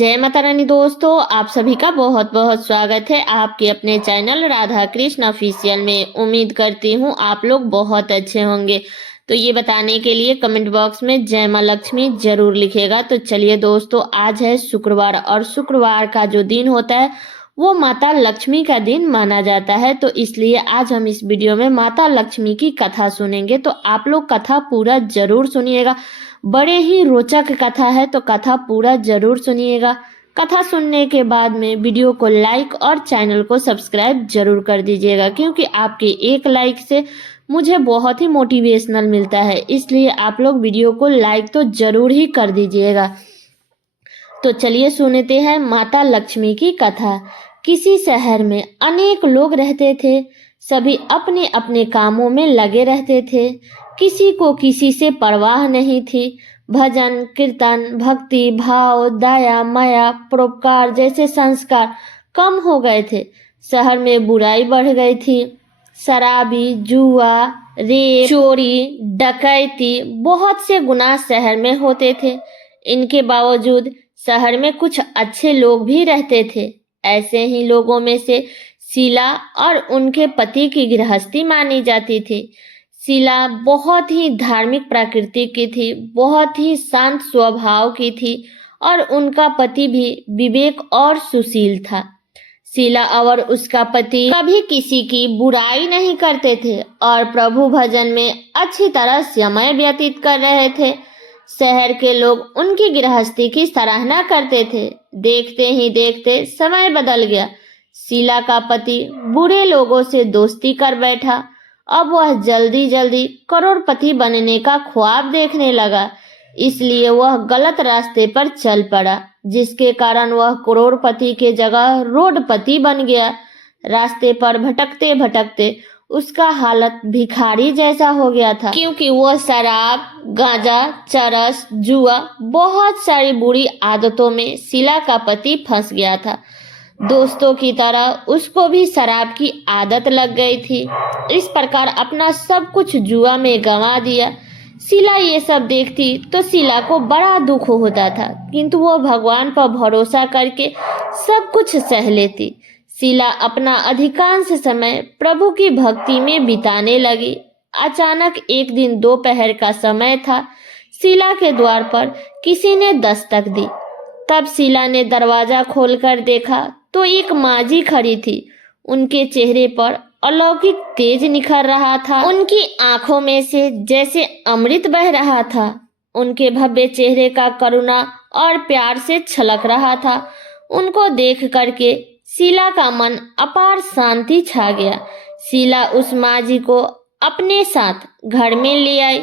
जय माता रानी दोस्तों, आप सभी का बहुत बहुत स्वागत है आपके अपने चैनल राधा कृष्ण ऑफिशियल में। उम्मीद करती हूँ आप लोग बहुत अच्छे होंगे। तो ये बताने के लिए कमेंट बॉक्स में जय माँ लक्ष्मी जरूर लिखेगा। तो चलिए दोस्तों, आज है शुक्रवार और शुक्रवार का जो दिन होता है वो माता लक्ष्मी का दिन माना जाता है। तो इसलिए आज हम इस वीडियो में माता लक्ष्मी की कथा सुनेंगे। तो आप लोग कथा पूरा जरूर सुनिएगा, बड़े ही रोचक कथा है, तो कथा पूरा जरूर सुनिएगा। कथा सुनने के बाद में वीडियो को लाइक और चैनल को सब्सक्राइब जरूर कर दीजिएगा, क्योंकि आपके एक लाइक से मुझे बहुत ही मोटिवेशनल मिलता है। इसलिए आप लोग वीडियो को लाइक तो जरूर ही कर दीजिएगा। तो चलिए सुनते हैं माता लक्ष्मी की कथा। किसी शहर में अनेक लोग रहते थे। सभी अपने अपने कामों में लगे रहते थे। किसी को किसी से परवाह नहीं थी। भजन कीर्तन भक्ति भाव दया माया परोपकार जैसे संस्कार कम हो गए थे। शहर में बुराई बढ़ गई थी। शराबी जुआ रेप चोरी डकैती बहुत से गुनाह शहर में होते थे। इनके बावजूद शहर में कुछ अच्छे लोग भी रहते थे। ऐसे ही लोगों में से शीला और उनके पति की गृहस्थी मानी जाती थी। शीला बहुत ही धार्मिक प्रकृति की थी, बहुत ही शांत स्वभाव की थी और उनका पति भी विवेक और सुशील था। शीला और उसका पति कभी किसी की बुराई नहीं करते थे और प्रभु भजन में अच्छी तरह समय व्यतीत कर रहे थे। शहर के लोग उनकी गृहस्थी की सराहना करते थे। देखते ही देखते समय बदल गया। शीला का पति बुरे लोगों से दोस्ती कर बैठा। अब वह जल्दी जल्दी करोड़पति बनने का ख्वाब देखने लगा। इसलिए वह गलत रास्ते पर चल पड़ा, जिसके कारण वह करोड़पति के जगह रोडपति बन गया। रास्ते पर भटकते भटकते उसका हालत भिखारी जैसा हो गया था, क्योंकि वह शराब गांजा चरस जुआ बहुत सारी बुरी आदतों में शीला का पति फंस गया था। दोस्तों की तरह उसको भी शराब की आदत लग गई थी। इस प्रकार अपना सब कुछ जुआ में गंवा दिया। शीला ये सब देखती तो शीला को बड़ा दुख होता था, किंतु वो भगवान पर भरोसा करके सब कुछ सह लेती। शीला अपना अधिकांश समय प्रभु की भक्ति में बिताने लगी। अचानक एक दिन दोपहर का समय था। शीला के द्वार पर किसी ने दस्तक दी। तब शीला ने दरवाजा खोलकर देखा तो एक माँ जी खड़ी थी। उनके चेहरे पर अलौकिक तेज निखर रहा था। उनकी आंखों में से जैसे अमृत बह रहा था। उनके भव्य चेहरे का करुणा और प्यार से छलक रहा था। उनको देख करके शीला का मन अपार शांति छा गया। शीला उस माँ जी को अपने साथ घर में ले आई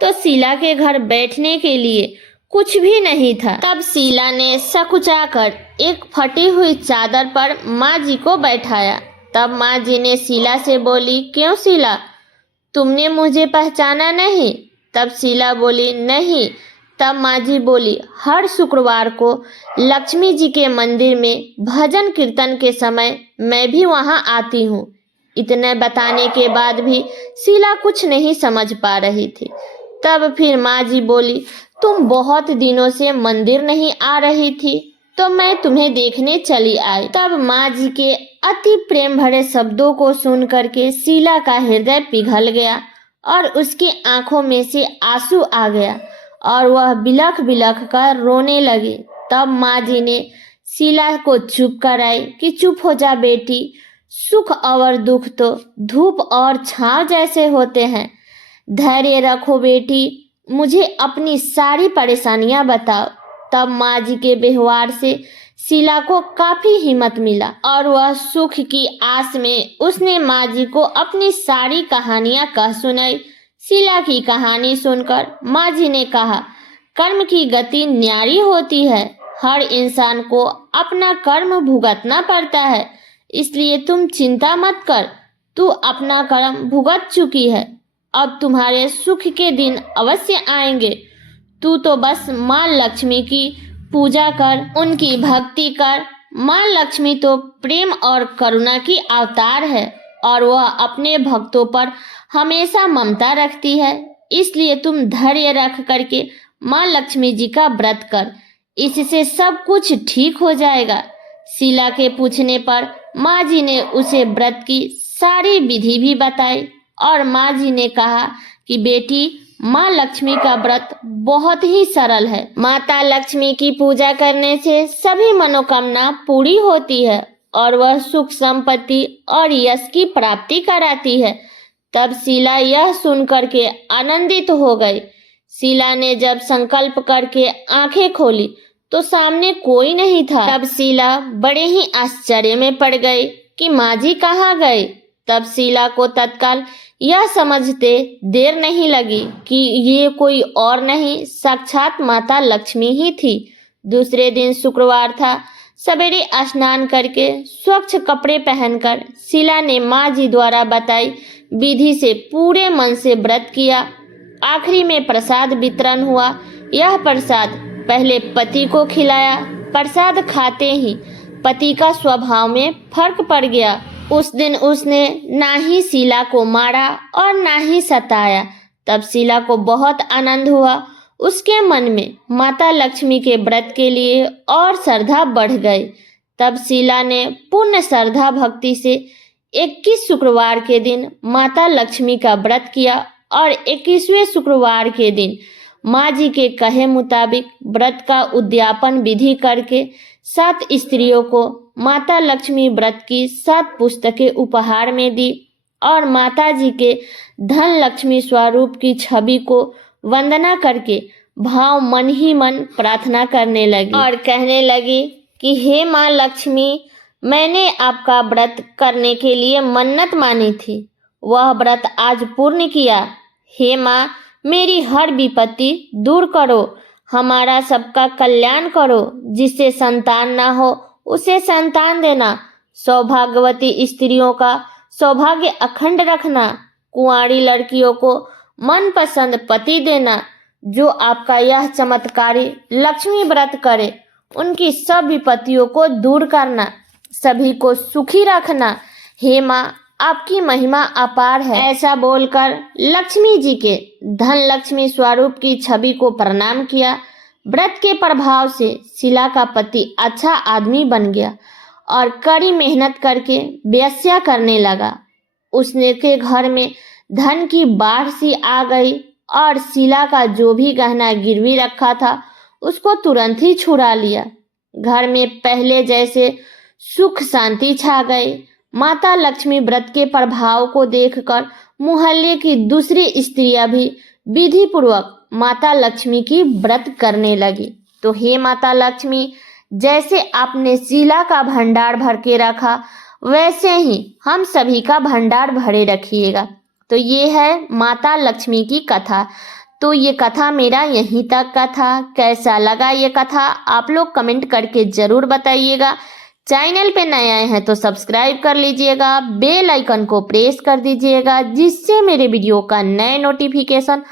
तो शीला के घर बैठने के लिए कुछ भी नहीं था। तब शीला ने सकुचाकर एक फटी हुई चादर पर माँ जी को बैठाया। तब माँ जी ने शीला से बोली, क्यों शीला, तुमने मुझे पहचाना नहीं? तब शीला बोली, नहीं। तब माँ जी बोली, हर शुक्रवार को लक्ष्मी जी के मंदिर में भजन कीर्तन के समय मैं भी वहाँ आती हूँ। इतने बताने के बाद भी शीला कुछ नहीं समझ पा रही थी। तब फिर माँ जी बोली, तुम बहुत दिनों से मंदिर नहीं आ रही थी तो मैं तुम्हें देखने चली आई। तब माँ जी के अति प्रेम भरे शब्दों को सुन करके शीला का हृदय पिघल गया और उसकी आंखों में से आंसू आ गया और वह बिलख बिलख कर रोने लगी। तब माँ जी ने शीला को चुप कराई कि चुप हो जा बेटी, सुख और दुख तो धूप और छांव जैसे होते हैं। धैर्य रखो बेटी, मुझे अपनी सारी परेशानियां बताओ। तब माँ जी के व्यवहार से शीला को काफी हिम्मत मिला और वह सुख की आस में उसने माँ जी को अपनी सारी कहानियां कह सुनाई। शीला की कहानी सुनकर माँ जी ने कहा, कर्म की गति न्यारी होती है। हर इंसान को अपना कर्म भुगतना पड़ता है, इसलिए तुम चिंता मत कर, तू अपना कर्म भुगत चुकी है। अब तुम्हारे सुख के दिन अवश्य आएंगे। तू तो बस माँ लक्ष्मी की पूजा कर, उनकी भक्ति कर। माँ लक्ष्मी तो प्रेम और करुणा की अवतार है और वह अपने भक्तों पर हमेशा ममता रखती है। इसलिए तुम धैर्य रख करके माँ लक्ष्मी जी का व्रत कर। इससे सब कुछ ठीक हो जाएगा। शीला के पूछने पर माँ जी ने उसे व्रत की सारी विधि भी बताई और माँ जी ने कहा कि बेटी, माँ लक्ष्मी का व्रत बहुत ही सरल है। माता लक्ष्मी की पूजा करने से सभी मनोकामना पूरी होती है और वह सुख संपत्ति और यश की प्राप्ति कराती है। तब शीला यह सुनकर के आनंदित हो गई। शीला ने जब संकल्प करके आंखें खोली तो सामने कोई नहीं था। तब शीला बड़े ही आश्चर्य में पड़ गई कि माँ जी कहाँ गए। तब शीला को तत्काल यह समझते देर नहीं लगी कि ये कोई और नहीं, साक्षात माता लक्ष्मी ही थी। दूसरे दिन शुक्रवार था। सवेरे स्नान करके स्वच्छ कपड़े पहनकर शीला ने माँ जी द्वारा बताई विधि से पूरे मन से व्रत किया। आखिरी में प्रसाद वितरण हुआ। यह प्रसाद पहले पति को खिलाया। प्रसाद खाते ही पति का स्वभाव में फर्क पड़ गया। उस दिन उसने ना ही शीला को मारा और ना ही सताया। तब शीला को बहुत आनंद हुआ। उसके मन में माता लक्ष्मी के व्रत के लिए और श्रद्धा बढ़ गई। तब शीला ने पूर्ण श्रद्धा भक्ति से 21 शुक्रवार के दिन माता लक्ष्मी का व्रत किया और 21वें शुक्रवार के दिन माँ जी के कहे मुताबिक व्रत का उद्यापन विधि करके 7 स्त्रियों को माता लक्ष्मी व्रत की 7 पुस्तकें उपहार में दी और माता जी के धन लक्ष्मी स्वरूप की छवि को वंदना करके भाव मन ही मन प्रार्थना करने लगी और कहने लगी कि हे माँ लक्ष्मी, मैंने आपका व्रत करने के लिए मन्नत मानी थी, वह व्रत आज पूर्ण किया। हे माँ, मेरी हर विपत्ति दूर करो, हमारा सबका कल्याण करो। जिससे संतान ना हो उसे संतान देना, सौभाग्यवती स्त्रियों का सौभाग्य अखंड रखना, कुंवारी लड़कियों को मनपसंद पति देना। जो आपका यह चमत्कारी लक्ष्मी व्रत करे उनकी सब विपत्तियों को दूर करना, सभी को सुखी रखना। हे माँ, आपकी महिमा अपार है। ऐसा बोलकर लक्ष्मी जी के धन लक्ष्मी स्वरूप की छवि को प्रणाम किया। व्रत के प्रभाव से शीला का पति अच्छा आदमी बन गया और कड़ी मेहनत करके वेश्या करने लगा। उसने के घर में धन की बाढ़ सी आ गई और शीला का जो भी गहना गिरवी रखा था उसको तुरंत ही छुड़ा लिया। घर में पहले जैसे सुख शांति छा गई। माता लक्ष्मी व्रत के प्रभाव को देखकर मोहल्ले की दूसरी स्त्रियां भी विधि पूर्वक माता लक्ष्मी की व्रत करने लगी। तो हे माता लक्ष्मी, जैसे आपने शीला का भंडार भर के रखा वैसे ही हम सभी का भंडार भरे रखिएगा। तो ये है माता लक्ष्मी की कथा। तो ये कथा मेरा यहीं तक का था। कैसा लगा ये कथा आप लोग कमेंट करके ज़रूर बताइएगा। चैनल पे नए आए हैं तो सब्सक्राइब कर लीजिएगा, बेल आइकन को प्रेस कर दीजिएगा, जिससे मेरे वीडियो का नए नोटिफिकेशन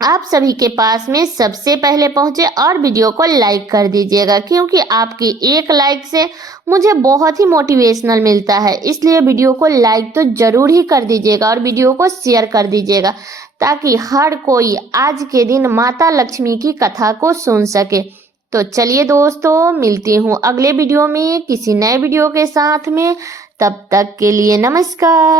आप सभी के पास में सबसे पहले पहुंचे। और वीडियो को लाइक कर दीजिएगा, क्योंकि आपकी एक लाइक से मुझे बहुत ही मोटिवेशनल मिलता है। इसलिए वीडियो को लाइक तो ज़रूर ही कर दीजिएगा और वीडियो को शेयर कर दीजिएगा, ताकि हर कोई आज के दिन माता लक्ष्मी की कथा को सुन सके। तो चलिए दोस्तों, मिलती हूँ अगले वीडियो में किसी नए वीडियो के साथ में। तब तक के लिए नमस्कार।